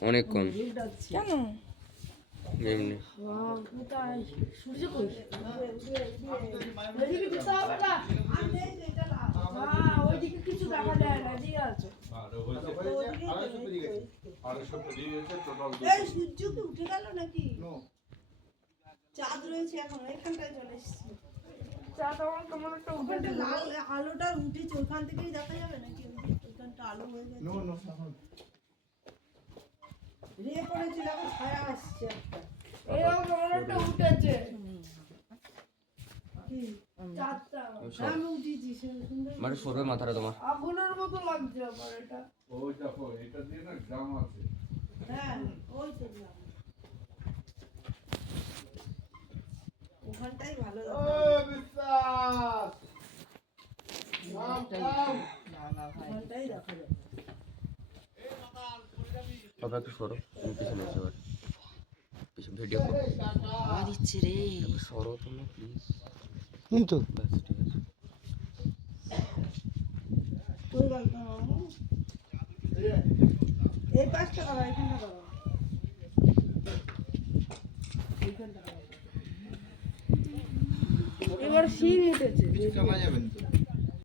অনেকক্ষণ কেন এমনি সূর্য কই ওইদিকে যেতে হবে না ওইদিকে কিছু দেখা যায় না এদিকে আছে এই সূর্য কি উঠে গেল নাকি চাঁদ রয়েছে এখন এখানটায় চলে এসেছে চাঁদ আমার কেমন একটা ওখানটা লাল আলোটা উঠেছে ওখান থেকেই দেখা যাবে নাকি ওখানটা আলো হয়ে গেছে রে পড়েছিল এখন ছায়া আসছে একটা এই কেমন একটা উঠেছে কি চাঁদটা আমি উঠেছি সুন্দর মানে সরবে মাথাটা তোমার আগুনের মতো লাগছে আমার এটা ওই দেখো এটা দিয়ে না গ্রাম আছে হ্যাঁ ওই তো গ্রাম। ওখানটাই ভালো ওখানটাই দেখা যাবে বাবা একটু সরো তুমি পিছনে এসে এবার পিছনে ভিডিও হাওয়া দিচ্ছে রে সরো তুমি প্লিজ কিন্তু ব্যাস ঠিক আছে ওই গল্প এই পাঁচটা করা এখানটা করা এবার শিং উঠেছে কিছু কামা যাবেন তো